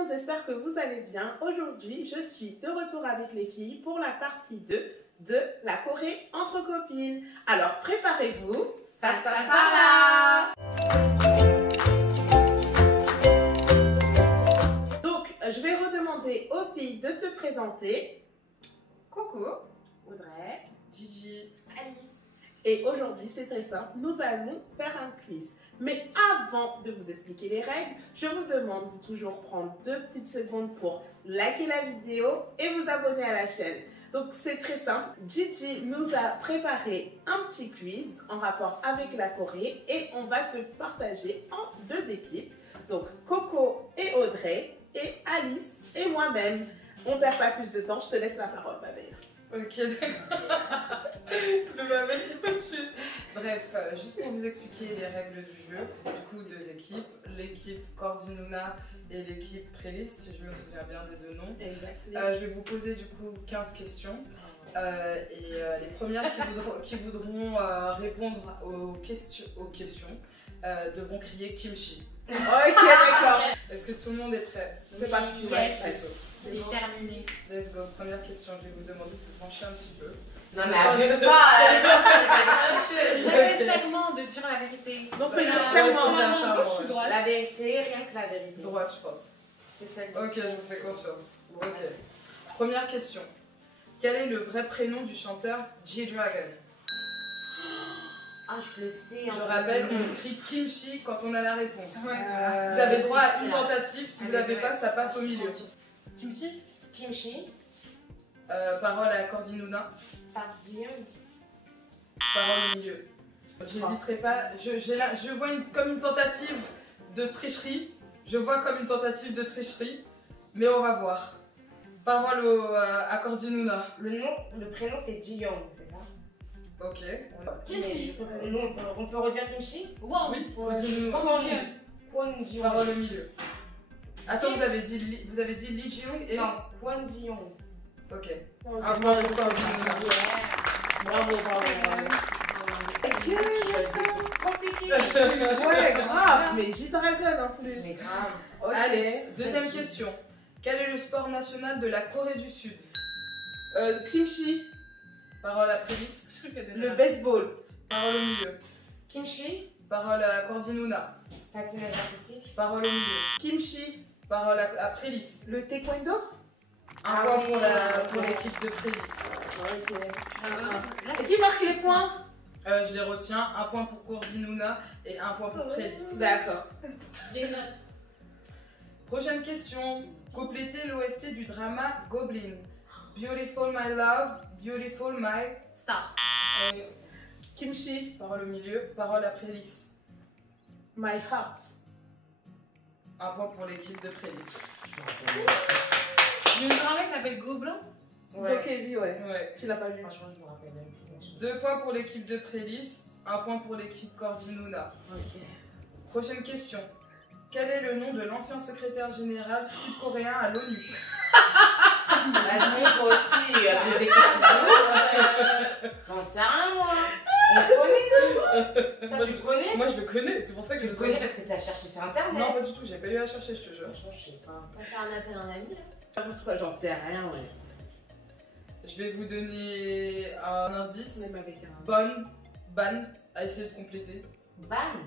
monde, j'espère que vous allez bien. Aujourd'hui, je suis de retour avec les filles pour la partie 2 de la Corée entre copines. Alors, préparez-vous. Ça. Donc, je vais redemander aux filles de se présenter. Coco, Audrey, Gigi, Alice. Et aujourd'hui, c'est très simple, nous allons faire un quiz. Mais avant de vous expliquer les règles, je vous demande de toujours prendre 2 petites secondes pour liker la vidéo et vous abonner à la chaîne. Donc c'est très simple, Gigi nous a préparé un petit quiz en rapport avec la Corée et on va se partager en 2 équipes. Donc Coco et Audrey et Alice et moi-même. On ne perd pas plus de temps, je te laisse la parole ma belle. Ok, d'accord. Je vais mettre tout de suite. Bref, juste pour vous expliquer les règles du jeu, du coup 2 équipes, l'équipe Cordinuna et l'équipe Prélis, si je me souviens bien des 2 noms. Exactement. Je vais vous poser du coup 15 questions les premières qui voudront répondre aux questions devront crier Kimchi. Ok, d'accord. Est-ce que tout le monde est prêt? C'est parti. Yes. Ouais, Je l'ai terminé. Let's go. Première question, je vais vous demander de vous pencher un petit peu. Non mais abuse pas. Vous avez le serment de dire la vérité. Non, c'est le serment. serment. Gauche ou droite? La vérité, rien que la vérité. Droit, je pense. C'est ça. Ok, je vous fais confiance. Ok. Première question. Quel est le vrai prénom du chanteur G-Dragon? Ah, je le sais. Je rappelle, on écrit Kimchi quand on a la réponse. Ouais. Vous avez droit à une tentative, si vous l'avez pas, ça passe au milieu. Kimchi? Kimchi. Parole à Cordinuna. Pardon. Parole au milieu. J'hésiterai pas. Je vois comme une tentative de tricherie. Je vois comme une tentative de tricherie. Mais on va voir. Parole à Cordinuna. Le prénom c'est Ji-young, c'est ça? Ok. Kimchi. On peut redire Kimchi? Wow. Oui, Cordinuna. Kwon Ji-young. Parole au milieu. Attends, vous avez dit Lee Ji-young et... Non, Kwon Ji-young. Ok. Ok. Un point pour Cordinuna. Bravo. Compliqué. Ouais, grave. Mais J-Dragon en plus. Mais grave. Ok. Allez, deuxième question. Quel est le sport national de la Corée du Sud? Kimchi. Parole à Prélis. Le baseball. Parole au milieu. Kimchi. Parole à Cordinuna. Patinage artistique. Parole au milieu. Kimchi. Parole à Prélis. Le taekwondo. Un point pour l'équipe de Prélis. Ok. Là, Et qui marque les points? Je les retiens. Un point pour Cordinuna et un point pour Prélis. D'accord. Prochaine question. Complétez l'OST du drama Goblin. Beautiful my love, beautiful my... Star. Kimchi. Parole au milieu. Parole à Prélis. My heart. Un point pour l'équipe de Prélis. Il y a une drama qui s'appelle Gobelin. De Kevin, ouais. Ouais. Tu l'as pas vu. Franchement, je me rappelle même plus. 2 points pour l'équipe de Prélis. 1 point pour l'équipe Cordinuna. Ok. Prochaine question. Quel est le nom de l'ancien secrétaire général sud-coréen à l'ONU? Vas-y, toi aussi, pose des questions. J'en sais rien, moi. On connaît. Toi, tu le connais? Moi je le connais, c'est pour ça que Tu je le connais parce que t'as cherché sur internet. Non, pas du tout, j'ai pas eu à chercher, je te jure. Franchement, je sais pas. On va faire un appel à un ami là. J'en sais rien, ouais. Je vais vous donner un indice. Même avec un. Ban, à essayer de compléter. Ban.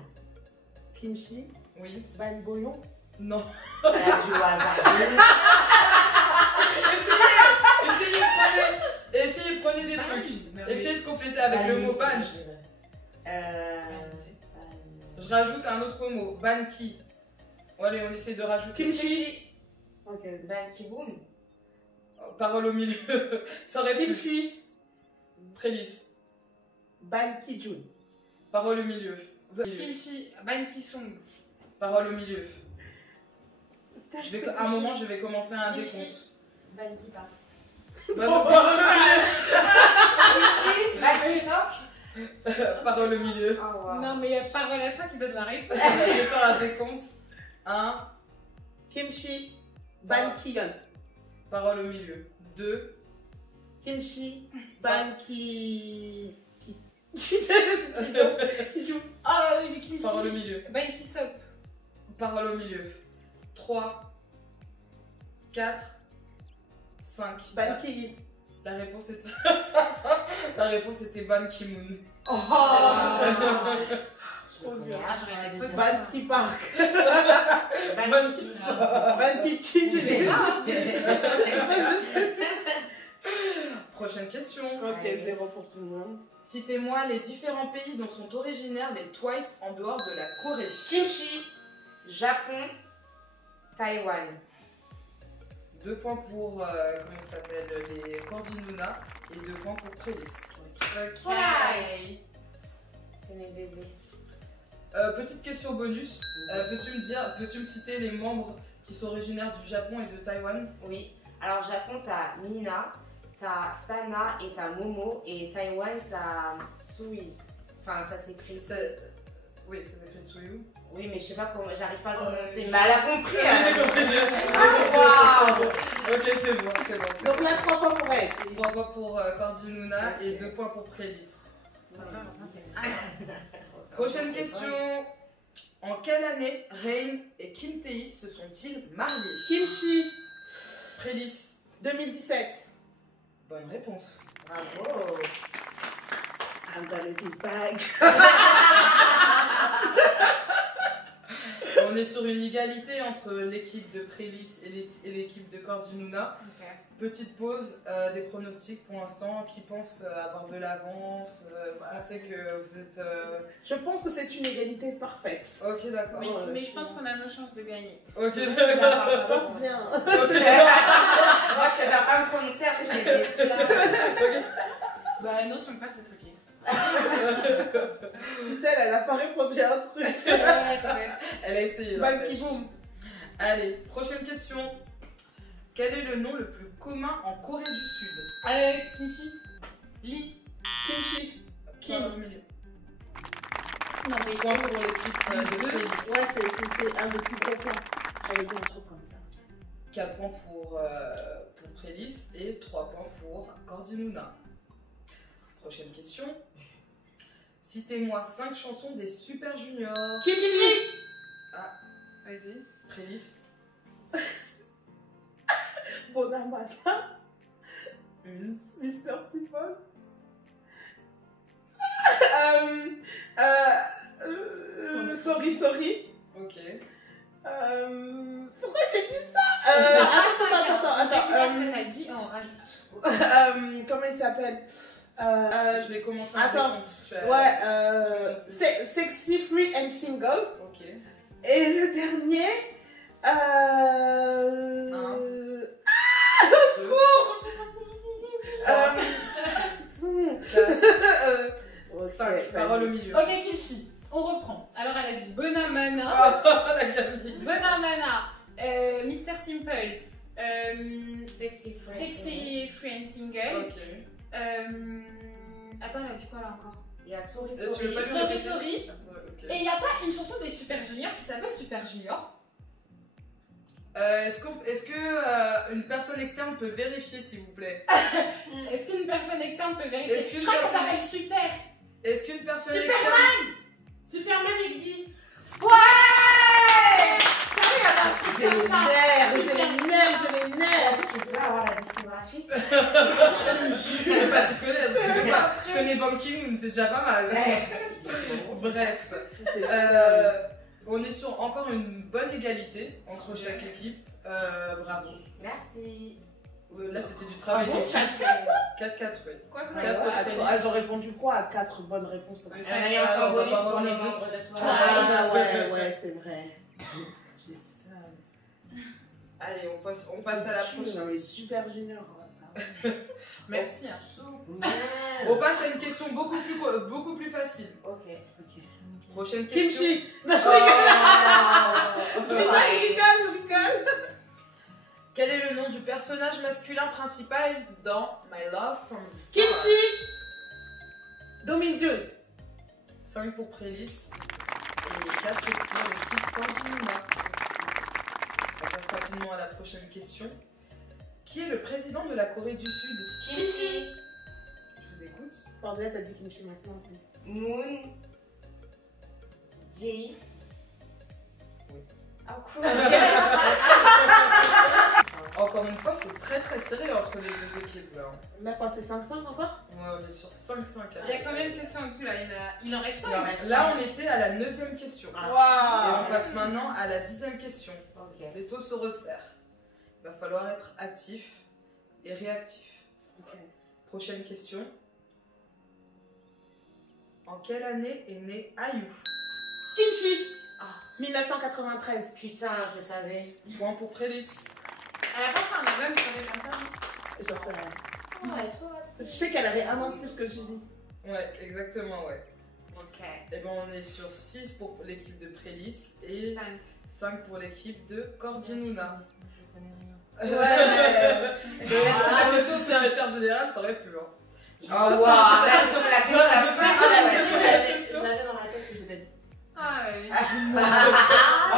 Kimchi. Oui. Ban Boyon. Non. Elle a joué au hasard. Essayez de prendre des trucs. Essayez de compléter avec le mot ban. Je rajoute un autre mot. Ban qui. Bon, allez, on essaie de rajouter. Kimchi. Ok. Ban Kiboum. Parole au milieu. Ça aurait pu. Kimchi. Prélis. Ban Kijun. Parole au milieu. Kimchi, Ban Ki-sung. Parole au milieu. À un moment, je vais commencer un décompte. Ban Ki-pa. Parole au milieu. Kimchi. Ban Ki-sok. Parole au milieu. Oh, wow. Non mais il y a parole à toi qui donne la réponse. Je vais faire un décompte. 1. Kimchi. Ban Kiyon. Parole au milieu. 2. Kimchi. Ban Ki. Kijun. Ah oui, Kimchi. Parole au milieu. Ban Ki-sop. Parole au milieu. 3. 4, 5. Ban Ki. La réponse était... La réponse était Ban Ki-moon. Oh, Trop bien. bien. Ban Ki Park. Ban Ban Ki j'ai Prochaine question. Ok, 0 pour tout le monde. Citez-moi les différents pays dont sont originaires les Twice en dehors de la Corée. Kimchi, Japon, Taïwan. 2 points pour, comment ça s'appelle, les Cordinuna et 2 points pour Prélis. Ok. C'est mes bébés. Petite question bonus. Peux-tu me citer les membres qui sont originaires du Japon et de Taïwan? Oui. Alors, Japon, t'as Nina, t'as Sana et t'as Momo. Et Taïwan, t'as Sui. Enfin, ça s'écrit. Oui, ça s'écrit Tsuyu. Oui, mais je sais pas comment. J'arrive pas à le prononcer. Mais elle a compris. J'ai compris. Waouh. Ok, c'est bon. Donc là, 3 points pour elle. 3 points pour Cordinuna et 2 points pour Prélis. Prochaine question. En quelle année Rain et Kim Tae se sont-ils mariés? Kimchi, Prélis. 2017. Bonne réponse. Bravo. I'm gonna be back. On est sur une égalité entre l'équipe de Prélis et l'équipe de Cordinuna. Ok. Petite pause, des pronostics pour l'instant. Qui pense avoir de l'avance? Vous pensez que vous êtes... Je pense que c'est une égalité parfaite. Ok, d'accord. Oui, Oh, mais je pense qu'on a nos chances de gagner. Ok, Ça d'accord. avance bien. Moi, je préfère pas me prononcer après, je l'ai déçu là. Bah non, sur le pack, c'est truqué. Dit-elle, elle a pas répondu à un truc. Elle a essayé. Ban n'empêche. Ki boom. Allez, prochaine question. Quel est le nom le plus commun en Corée du Sud? Kimchi. Lee. Kimchi. Par Kim. le milieu. Non, mais Point pour l'équipe de Prélis. Ouais, c'est un des plus gros points. J'avais dit un truc comme ça. 4 points pour Prélis et 3 points pour Cordinuna. Prochaine question. Citez-moi 5 chansons des Super Juniors. Kimchi. Vas-y. Prélis. Bonamata. Une. Mr. Simone. Sorry. Ok. Pourquoi j'ai dit ça? on Attends. récupère ce que t'as dit et on rajoute. Comment il s'appelle? Je vais commencer à attends. Sexy Free and Single. Ok. Et le dernier. Ok, 5. Parole au milieu. Ok, Kimchi, on reprend. Alors, elle a dit Bonamana, La gamine. Bonamana, Mr. Simple, Sexy. Sexy Free and Single. Ok. Attends, elle a dit quoi là encore? Il y a Sorry Tu veux Sorry. pas lui Sorry, répéter? sorry. Ok. Et il n'y a pas une chanson des Super Juniors qui s'appelle Super Junior? Est-ce que une personne externe peut vérifier, s'il vous plaît? Est-ce qu'une personne externe peut vérifier? Est-ce qu'une Je crois que ça personne- s'appelle Super. Est-ce qu'une personne Superman externe... Superman existe. Ouais. Sérieux, il y avait un truc J'ai les comme ça. nerfs, Super j'ai les Junior. nerfs. Tu peux avoir la discographie. Je connais pas, tu connais, je connais Ban Ki-moon, c'est déjà pas mal. Bref, on est sur encore une bonne égalité entre chaque équipe. Bravo. Merci. Là, c'était du travail Ah bon, d'équipe. 4-4, oui. Quoi que Quatre pour Prélis. Elles ont répondu quoi à 4 bonnes réponses? Mais On a eu un on va bonus pas pour les revenir membres dessus. de toi. Ah, ouais, c'est vrai. J'ai ça. Allez, on passe à la prochaine. Non, mais Super Junior. Merci. Hein. On passe à une question beaucoup plus facile. Ok. Prochaine question. Kimchi. Non, je Oh. rigole. Quel est le nom du personnage masculin principal dans My Love from the Star? Kimchi. Dominjun. 5 pour Prélis et 4 pour l'équipe Cordinuna. On passe rapidement à la prochaine question. Qui est le président de la Corée du Sud? Kimchi. Je vous écoute. Bordel, t'as dit Kimchi maintenant. Moon. Jay. Oui. Ah, cool. En très très serré entre les deux équipes là. Là, quoi, c'est 5-5 encore? Ouais, on est sur 5-5. Il y a combien de questions en tout là? Il en reste Il en 5. reste Là, on était à la 9e question. Et Waouh! on passe maintenant à la 10e question. Ok. Les taux se resserrent. Il va falloir être actif et réactif. Ok. Prochaine question. En quelle année est né Ayu? Kimchi! Ah. 1993. Putain, je le savais. Point pour Prélis. Elle a pas fait un album qui s'appelle comme ça? J'en sais rien. Ouais, trop hâte. Je sais qu'elle avait un an de plus que Julie. Ouais, exactement, ouais. Ok. Et ben on est sur 6 pour l'équipe de Prélis et 5. 5 pour l'équipe de Cordinuna. Je connais rien. Ouais! C'est la question sur l'état général, t'aurais pu. Hein. Je Oh vois ça, waouh, je- là, sur la question la plus je- je l'avais dans la tête que je l'ai dit. Ah oui. Ah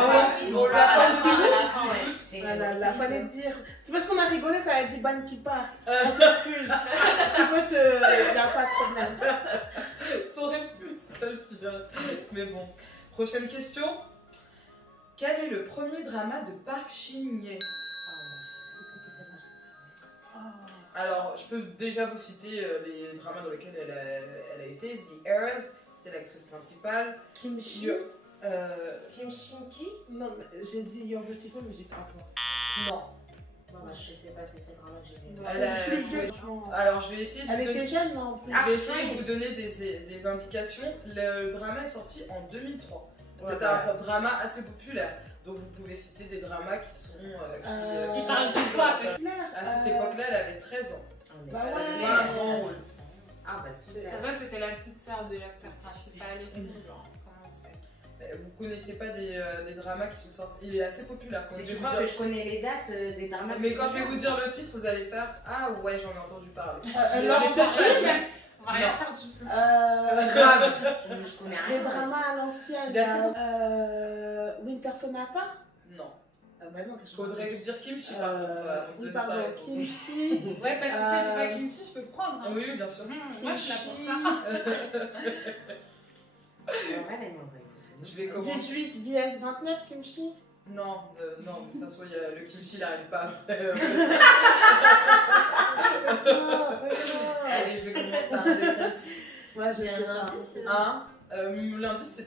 ouais, on lui accorde le Voilà, fallait dire. C'est parce qu'on a rigolé quand elle a dit Ban qui part. On s'excuse. Tu peux te. Y a pas de problème. Ça aurait pu, c'est ça le pire. Mais bon. Prochaine question. Quel est le premier drama de Park Shin-hye? Alors, je peux déjà vous citer les dramas dans lesquels elle a été. The Heirs, c'était l'actrice principale. Kimchi? Kim Shin-ki? Non, mais j'ai dit You're Beautiful, mais j'ai dit pas toi. Non. Non, bah, je sais pas si c'est vraiment que j'ai vu. Elle a Plus joué- jeune, franchement. Alors, je vais essayer de Elle vous donner, était jeune, non? En plus. je vais essayer de vous donner des indications. Le drama est sorti en 2003. Ouais, C'est un drama assez populaire. Donc, vous pouvez citer des dramas qui sont. Il qui parle sont- de quoi? Claire, À cette époque-là, elle avait 13 ans. Bah Elle ouais. avait pas un grand rôle. Ah bah super. Ça se voit, c'était la petite sœur de l'acteur principal et tout. Genre, comment on sait? Vous connaissez pas des dramas qui sont sortis. Il est assez populaire. Quand Mais je tu vais vous crois dire- que je connais les dates des dramas? Mais quand je vais vous dire le titre, vous allez faire ah ouais, j'en ai entendu parler. Love Je l'ai for peut-être pas vu. On va rien faire du tout. Grave. Je connais Les rien. dramas à l'ancienne. Il est assez Winter Sonata? Non. Bah non, qu'est-ce que Faudrait je dire kimchi par contre. avant de Oui, donner pardon, sa réponse. Kimchi. Ouais, parce que si elle dit pas kimchi, je peux prendre. Hein. Oui, bien sûr. Moi, je suis là pour ça. Je vais commencer. 18 vs 29, Kimchi? Non, non, de toute façon, le kimchi, il n'arrive pas après. Allez, je vais commencer à un décompte. Ouais, je Il y a sais un pas. indice. L'indice,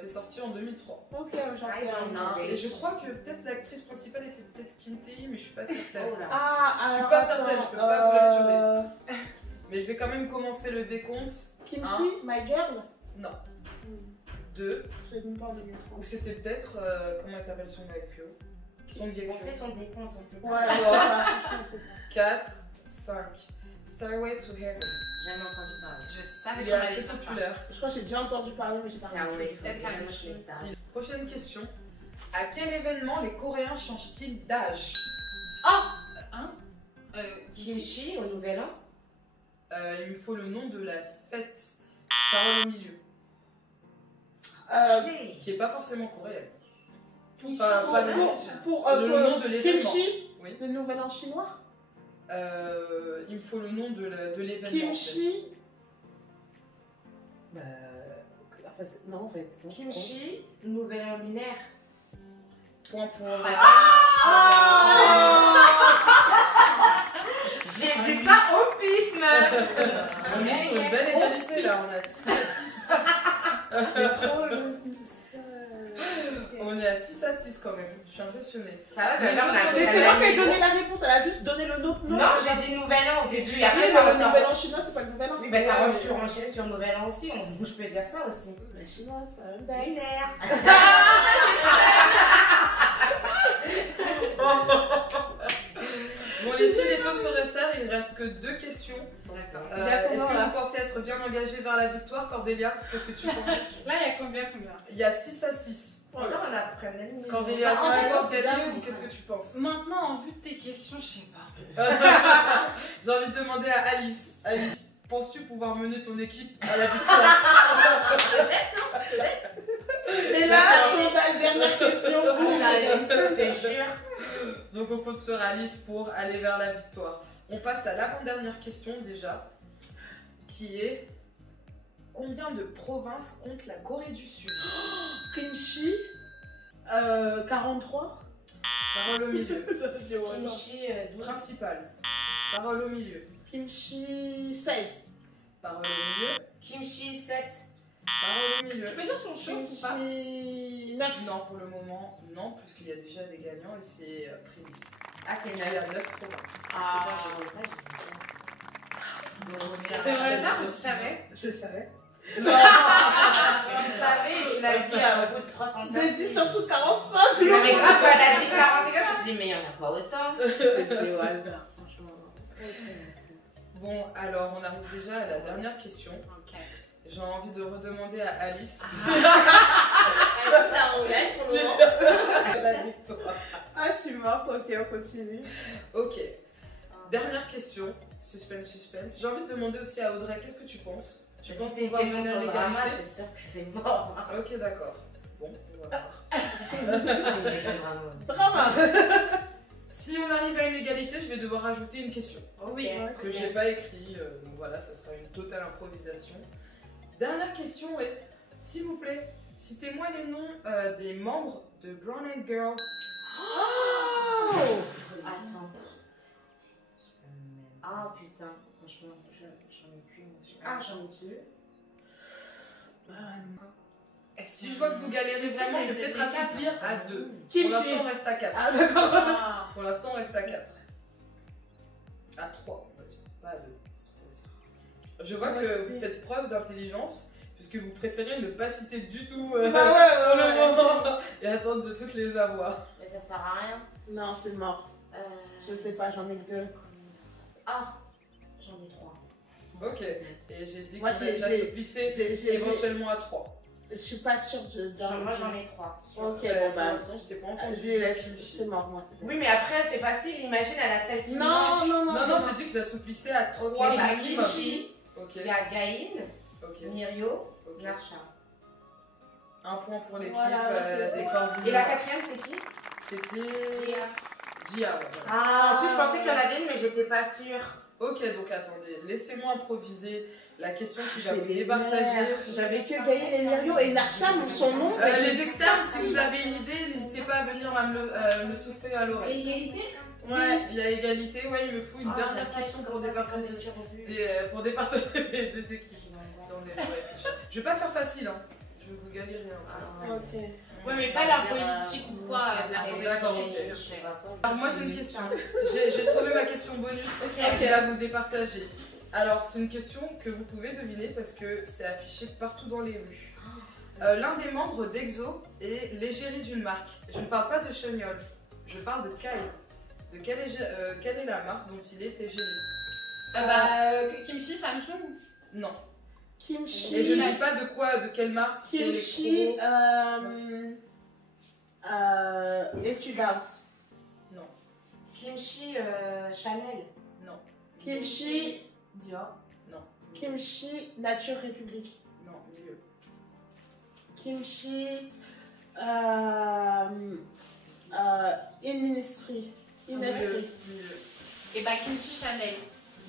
c'est sorti en 2003. Ok, j'en sais rien. Et je crois que peut-être l'actrice principale était peut-être Kim Tae-hee, mais je suis pas certaine. Oh là. Ah, Je suis alors, pas certaine, attends, je peux pas vous l'assurer. Mais je vais quand même commencer le décompte. Kimchi, My Girl? Non. 2. Je vais même pas en 2003. Ou c'était peut-être, comment elle s'appelle, Son Gyekyo. Son On Gyekyo. fait ton décompte, on sait pas. Ouais, je sais pas, franchement, je sais pas. 4, 5. Stairway to Heaven. Jamais entendu parler. Je savais Il que est j'allais assez dire ça. populaire. Je crois que j'ai déjà entendu parler, mais j'ai pas Ah compris. ouais, Est-ce qu'elle moi je les stars. Prochaine question. À quel événement les Coréens changent-ils d'âge? Hein? Kimchi au Nouvel An? Il me faut le nom de la fête. Parole au milieu. Qui est pas forcément coréenne. Pas le nom. Le nom de l'événement. Kimchi, Oui. le nouvel an chinois. Il me faut le nom de l'événement. Kimchi. Bah. Enfin, non, en fait. c'est- Kimchi, Nouvel An lunaire. Point pour. J'ai dit ça au pif, meuf. On est sur une belle égalité là, on a 6 à 6. J'ai trop le. On est à 6 à 6 quand même, je suis impressionnée. Ça va, Mais d'ailleurs, on a Mais c'est fait moi la qui ai vidéo. donné la réponse, elle a juste donné le nom. Non, j'ai dit Nouvel An au début. Après, Après, t'as le nouvel an chinois, c'est pas le nouvel an. Oui, bah t'as surenchaîné sur Nouvel An aussi, donc je peux dire ça aussi. Mais chinois, c'est pas la même date. Lunaire. Bon les filles, les taux se resserrent, il reste que 2 questions. D'accord. Il y a combien, Est-ce que là vous pensez être bien engagé vers la victoire, Cordélia? Qu'est-ce que tu penses? Là, il y a combien? Il y a 6 à 6. On a à peu près le même niveau. Cordélia, est-ce Ah, que tu ouais, penses c'est gagner dingue. ou qu'est-ce que tu penses? Maintenant, en vue de tes questions, je sais pas. J'ai envie de demander à Alice. Alice, penses-tu pouvoir mener ton équipe à la victoire? Et là, scandale, dernière question. Je te jure. Donc on compte sur Alice pour aller vers la victoire. On passe à l'avant-dernière question déjà, qui est combien de provinces compte la Corée du Sud? Kimchi, 43. Parole au milieu. Je dis au hasard. Kimchi 12. Principal. Parole au milieu. Kimchi 16. Parole au milieu. Kimchi 7. Parole au milieu. Tu peux dire son chauffe ou pas? Kimchi 9. Non, pour le moment, non, puisqu'il y a déjà des gagnants et c'est prémisse. Ah, c'est Il y une a 9 provinces. Ah, C'est vrai ça, je savais. Je savais. Tu savais, tu l'as dit au bout de 30 ans. J'ai dit surtout 45. Non, mais grave, elle a dit 44, je me suis dit, mais il n'y en a pas autant. C'était au hasard, franchement. Bon, alors on arrive déjà à la dernière question. Ok. J'ai envie de redemander à Alice. Elle la roulette pour le moment. La victoire. Ah, je suis morte. Ok, on continue. Ok. Dernière question. Suspense, suspense. J'ai envie de demander aussi à Audrey, qu'est-ce que tu penses? Tu penses c'est une pouvoir question mener à sur le drama, l'égalité? c'est sûr que c'est mort. Ok, d'accord. Bon, on va voir. C'est une question de Drama. Si on arrive à une égalité, je vais devoir ajouter une question Oui. Ok. que j'ai pas écrite. Donc voilà, ça sera une totale improvisation. Dernière question est, s'il vous plaît, citez-moi les noms des membres de Brown Eyed Girls. Oh. Attends. Ah putain, franchement, j'en ai plus. Ah, j'en ai deux. Si je vois que vous galérez vraiment, je vais peut-être assouplir à 2. Pour Kimchi. l'instant, on reste à 4. Ah, d'accord. Ah. Pour l'instant, on reste à 4. À 3, on va dire. Pas à 2. C'est trop facile. Je vois Moi que aussi. vous faites preuve d'intelligence, puisque vous préférez ne pas citer du tout Bah pour ouais, le ouais. moment et attendre de toutes les avoir. Mais ça sert à rien. Non, c'est mort. Je sais pas, j'en ai que 2. Ah, j'en ai 3. Ok. Et j'ai dit Moi, qu'on j'ai- assouplissait éventuellement à 3. Je suis pas sûre de. Moi, j'en ai 3. Ok, Pour bon bah. l'instant, je t'ai pas entendu. Je les laisse. C'est mort, moi. Oui, mais après, c'est facile. Imagine, elle a celle qui Non, manque. non, non. Non, c'est non, mort. j'ai dit que j'assouplissais à 3 Ok, bah, minimum. Kimchi, Ok, il y a Gaïn, ok, Mirio, ok. Narsha. Un point pour l'équipe Voilà, c'est des bon. coordinateurs. Et la quatrième, c'est qui C'était Gia. Ouais. Ah, en plus, je pensais qu'il y en avait une, mais j'étais pas sûre. Ok, donc attendez, laissez-moi improviser la question qui va J'ai vous des départager. nerfs. J'avais que Gaïl et Mirio et Narsha, son nom. Les externes, si vous avez une idée, n'hésitez pas à venir me souffler à l'oreille. Égalité Ouais, il y a égalité. Ouais, il me faut une dernière question pour départager, pour départager les deux équipes. Attendez, je réfléchis. Je vais pas faire facile, hein. Je vais vous galérer un peu. Ok. Ouais, mais pas la politique ou quoi, la D'accord, politique. ok. Alors moi j'ai une question. J'ai trouvé ma question bonus qui va vous départager. Alors c'est une question que vous pouvez deviner parce que c'est affiché partout dans les rues. L'un des membres d'EXO est l'égérie d'une marque. Je ne parle pas de Chagnol, je parle de Kai. De quelle est la marque dont il est égérie? Kimchi, Samsung. Non. Kimchi. Et je ne dis pas de quoi, de quelle marque. si c'est Kimchi. électro. Etude House. Non. Kimchi, Chanel. Non. Kimchi. Dior. Kimchi. Nature République. Non, milieu. Kimchi. Ministry. Milieu. Milieu. Et bah Kimchi Chanel.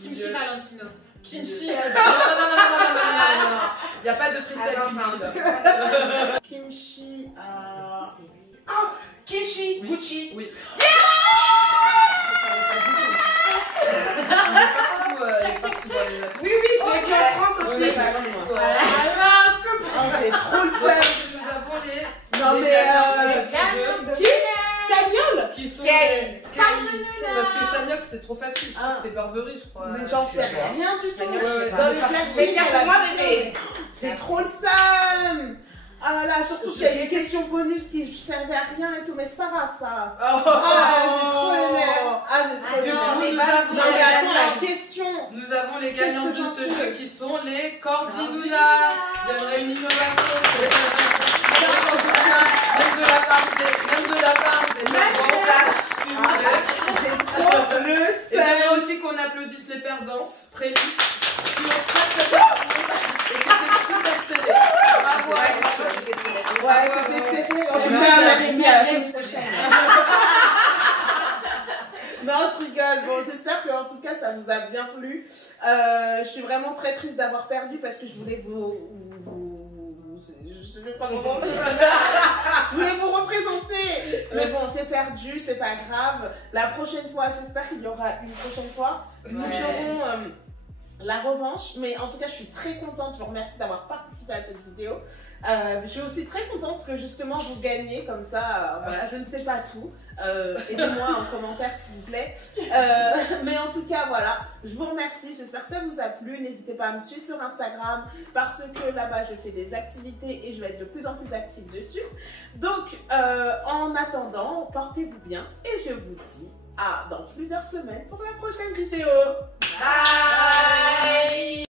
Kimchi Milieu. Valentino. Kimchi. Non, non. Il n'y a pas de freestyle Attends, kimchi là. Kimchi. Si, c'est lui. Oh, Kimchi, Oui. Gucci. Oui. Oui, je l'ai vu en France On aussi. est pas loin, moi. Voilà. Oh, j'ai trop le fun. Nous avons les Non, mais, gagnants de ce jeu Qui Chagnol. qui sont Kay. parce que Chanel c'était trop facile, je crois que c'était Barbery, je crois. Mais j'en sais rien du tout. Chagnol, je sais pas. Dans les Mais plateformes, garde-moi, bébé. c'est trop le seum. Ah là là, surtout qu'il y a une question bonus qui ne servait à rien et tout, mais c'est pas grave, c'est pas grave. Ah, j'ai trop les nerfs. Ah, j'ai Du trop coup, les nous nerfs. avons Non, les mais attends, gagnants. la question. Nous avons les Qu'est-ce gagnants que de j'en ce sais jeu qui sont les Cordinuna. J'aimerais une innovation. Même de la part des membres, s'il vous plaît. J'ai trop le Et seum. j'aimerais aussi qu'on applaudisse les perdantes, Prélis, qui ont très bien joué. Et c'était super serré. Bravo à vous. Ouais, c'était serré. En tout Et cas, merci. merci à la semaine prochaine. Non, je rigole. Bon, j'espère que en tout cas ça vous a bien plu. Je suis vraiment très triste d'avoir perdu parce que je voulais sais même pas comment. Je voulais vous représenter. Mais bon, c'est perdu, c'est pas grave. La prochaine fois, j'espère qu'il y aura une prochaine fois. Nous ferons la revanche. Mais en tout cas, je suis très contente. Je vous remercie d'avoir participé à cette vidéo. Je suis aussi très contente que justement vous gagnez comme ça. Voilà, je ne sais pas tout. Aidez-moi en commentaire s'il vous plaît. Mais en tout cas, voilà. Je vous remercie. J'espère que ça vous a plu. N'hésitez pas à me suivre sur Instagram parce que là-bas, je fais des activités et je vais être de plus en plus active dessus. Donc, en attendant, portez-vous bien et je vous dis à dans plusieurs semaines pour la prochaine vidéo. Bye.